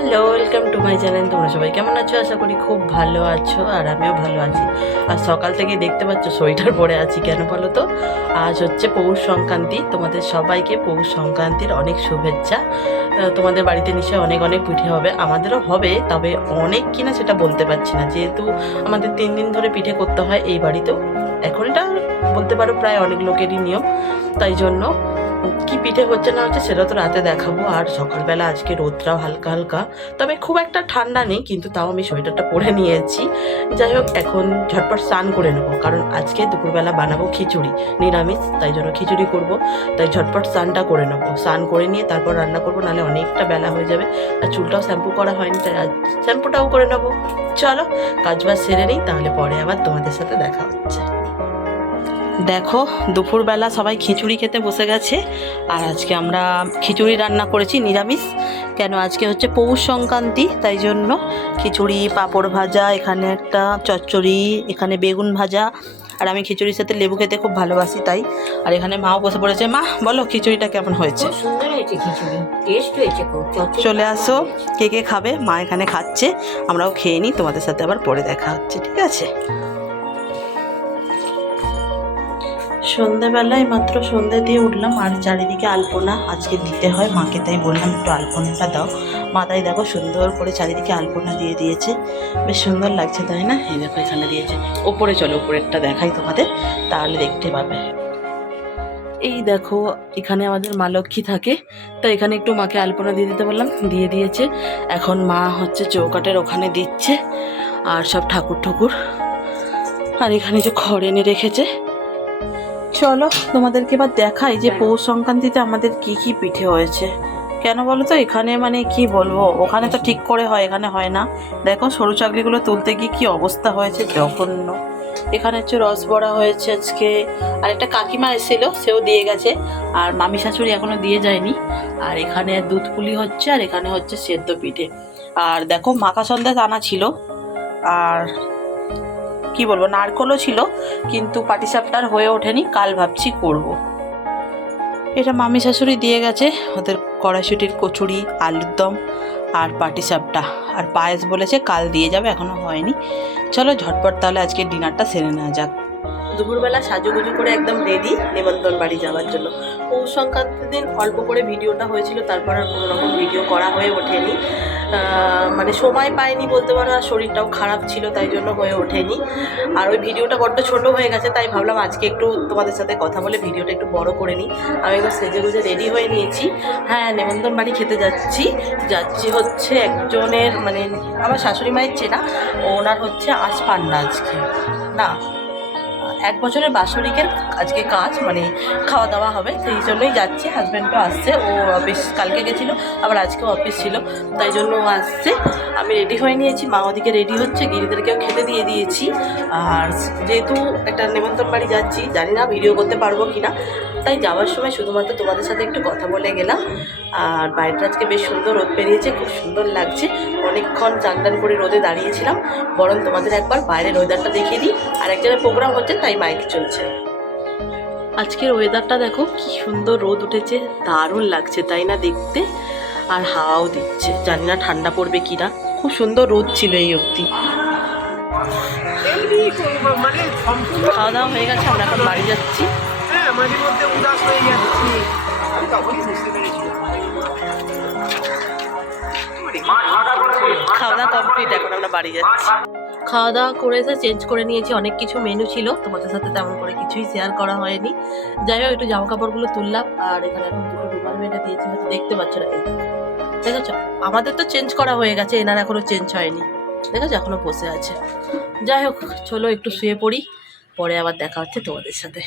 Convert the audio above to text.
Hello welcome to my channel তোমরা সবাই কেমন আছো? আশা করি খুব ভালো আছো আর আমিও ভালো আছি। আর সকাল থেকে দেখতে পাচ্ছ, সোয়েটার পরে আছি কেন বলো তো? আজ হচ্ছে পৌষ সংক্রান্তি। তোমাদের সবাইকে পৌষ সংক্রান্তির অনেক শুভেচ্ছা। তোমাদের বাড়িতে নিশ্চয়ই অনেক অনেক পিঠে হবে। আমাদেরও হবে, তবে অনেক কিনা সেটা বলতে পারছি না। যেহেতু আমাদের তিন দিন ধরে পিঠে করতে হয় এই বাড়িতেও। এখনটা বলতে পারো, প্রায় অনেক লোকেরই নিয়ম। তাই জন্য কি পিঠে হচ্ছে না হচ্ছে সেটা তো রাতে দেখাবো। আর সকালবেলা আজকে রোদটাও হালকা হালকা। তবে খুব একটা ঠান্ডা নেই, কিন্তু তাও আমি সোয়েটারটা পরে নিয়েছি। যাই হোক, এখন ঝটপট স্নান করে নেব। কারণ আজকে দুপুরবেলা বানাবো খিচুড়ি, নিরামিষ, তাই জন্য খিচুড়ি করব। তাই ঝটপট স্নানটা করে নেব। স্নান করে নিয়ে তারপর রান্না করব, নাহলে অনেকটা বেলা হয়ে যাবে। আর চুলটাও শ্যাম্পু করা হয়নি, তাই আজ শ্যাম্পুটাও করে নেব। চলো, কাজ বাজ সেরে নিই, তাহলে পরে আবার তোমাদের সাথে দেখা হচ্ছে। দেখো দুপুরবেলা সবাই খিচুড়ি খেতে বসে গেছে। আর আজকে আমরা খিচুড়ি রান্না করেছি নিরামিষ। কেন আজকে হচ্ছে পৌষ সংক্রান্তি তাই জন্য খিচুড়ি পাঁপড় ভাজা এখানে একটা চচ্চড়ি এখানে বেগুন ভাজা। আর আমি খিচুড়ির সাথে লেবু খেতে খুব ভালোবাসি তাই। আর এখানে মাও বসে পড়েছে মা বলো খিচুড়িটা কেমন হয়েছে? চলে আসো কে কে খাবে? মা এখানে খাচ্ছে আমরাও খেয়ে নিই তোমাদের সাথে আবার পরে দেখা হচ্ছে ঠিক আছে? সন্ধেবেলায় মাত্র সন্ধে দিয়ে উঠলাম আর চারিদিকে আলপনা আজকে দিতে হয় মাকে, তাই বললাম একটু আলপনাটা দাও। মা তাই দেখো সুন্দর করে চারিদিকে আলপনা দিয়ে দিয়েছে। বেশ সুন্দর লাগছে, তাই না? এই দেখো এখানে দিয়েছে। ওপরে চলো ওপরেরটা দেখাই তোমাদের, তাহলে দেখতে পাবে। এই দেখো, এখানে আমাদের মা লক্ষ্মী থাকে তো এখানে একটু মাকে আলপনা দিয়ে দিতে বললাম, দিয়ে দিয়েছে। এখন মা হচ্ছে চৌকাটের ওখানে দিচ্ছে, আর সব ঠাকুর ঠাকুর। আর এখানে যে খড় এনে রেখেছে চলো, তোমাদেরকে এবার দেখাই যে পৌষ সংক্রান্তিতে আমাদের কি কি পিঠে হয়েছে। কেন বলো তো? এখানে মানে কি বলব? ওখানে তো ঠিক করে হয়, এখানে হয় না। দেখো, সরু চাকরিগুলো তুলতে গিয়ে কি অবস্থা হয়েছে, জঘন্য। এখানে হচ্ছে রস বড়া হয়েছে আজকে। আর একটা কাকিমা এসেছিল, সেও দিয়ে গেছে। আর মামি শাশুড়ি এখনও দিয়ে যায়নি। আর এখানে দুধ পুলি হচ্ছে, আর এখানে হচ্ছে সেদ্ধ পিঠে। আর দেখো, মাখা সন্দেশ আনা ছিল। আর কি বলব, নারকলও ছিল, কিন্তু পাটিসাপটার হয়ে ওঠেনি, কাল ভাবছি করব। এটা মামি শাশুড়ি দিয়ে গেছে, ওদের কড়াইশুটির কচুরি, আলুর দম আর পাটিসাপটা। আর পায়েস বলেছে কাল দিয়ে যাবে এখনও হয়নি। চলো ঝটপট তাহলে আজকে ডিনারটা সেরে নেওয়া যাক। দুপুরবেলা সাজুগুজু করে একদম রেডি নিমন্ত্রণ বাড়ি যাওয়ার জন্য। পৌষ সংক্রান্তির দিন অল্প করে ভিডিওটা হয়েছিল, তারপর আর কোনো রকম ভিডিও করা হয়ে ওঠেনি। মানে সময় পাইনি বলতে পারো, আর শরীরটাও খারাপ ছিল, তাই জন্য হয়ে ওঠেনি। আর ওই ভিডিওটা বড্ড ছোট হয়ে গেছে, তাই ভাবলাম আজকে একটু তোমাদের সাথে কথা বলে ভিডিওটা একটু বড় করে নিই। আমি একদম সেজে গুজে রেডি হয়ে নিয়েছি। হ্যাঁ নেমন্তন বাড়ি খেতে যাচ্ছি। যাচ্ছি হচ্ছে একজনের মানে আমার শাশুড়ি মায়ের চেনা, ওনার হচ্ছে আজ পান্না আজকে। না এক বছরের বাৎসরিকের আজকে কাজ মানে খাওয়া দাওয়া হবে, সেই জন্যই যাচ্ছি হাজব্যান্ডও আসছে, ও অফিস কালকে গেছিল, আবার আজকেও অফিস ছিল, তাই জন্য ও আসছে। আমি রেডি হয়ে নিয়েছি, মা ওদিকে রেডি হচ্ছে, গিরিদেরকেও খেতে দিয়ে দিয়েছি। আর যেহেতু একটা নেমন্তন্ন বাড়ি যাচ্ছি, জানি না ভিডিও করতে পারব কি না তাই যাওয়ার সময় শুধুমাত্র তোমাদের সাথে একটু কথা বলে গেলাম। আর বাইরেটা আজকে বেশ সুন্দর রোদ বেরিয়েছে খুব সুন্দর লাগছে। অনেকক্ষণ চান করে রোদে দাঁড়িয়েছিলাম। বরং তোমাদের একবার বাইরের ওয়েদারটা দেখিয়ে দিই। আর এক জায়গায় প্রোগ্রাম হচ্ছে, তাই বাইক চলছে। আজকের ওয়েদারটা দেখো, কি সুন্দর রোদ উঠেছে। দারুণ লাগছে, তাই না দেখতে? আর হাওয়াও দিচ্ছে। জানি না ঠান্ডা পড়বে কি না খুব সুন্দর রোদ ছিল এই অবধি। খাওয়া দাওয়া হয়ে গেছে, আমরা এখন বাড়ি যাচ্ছি। দাওয়া এখন আমরা বাড়ি যাচ্ছি। খাওয়া দাওয়া করে এসে চেঞ্জ করে নিয়েছি, অনেক কিছু মেনু ছিল, তোমাদের সাথে তেমন করে কিছুই শেয়ার করা হয়নি। যাই হোক, একটু জামা কাপড়গুলো তুললাম, আর এখানে এখন দুটো রুমাল দিয়েছি দেখতে পাচ্ছ না। দেখেছ? আমাদের তো চেঞ্জ করা হয়ে গেছে, এনার এখনও চেঞ্জ হয়নি। দেখেছ? এখনও বসে আছে। যাই হোক, চলো একটু শুয়ে পড়ি, পরে আবার দেখা হচ্ছে তোমাদের সাথে।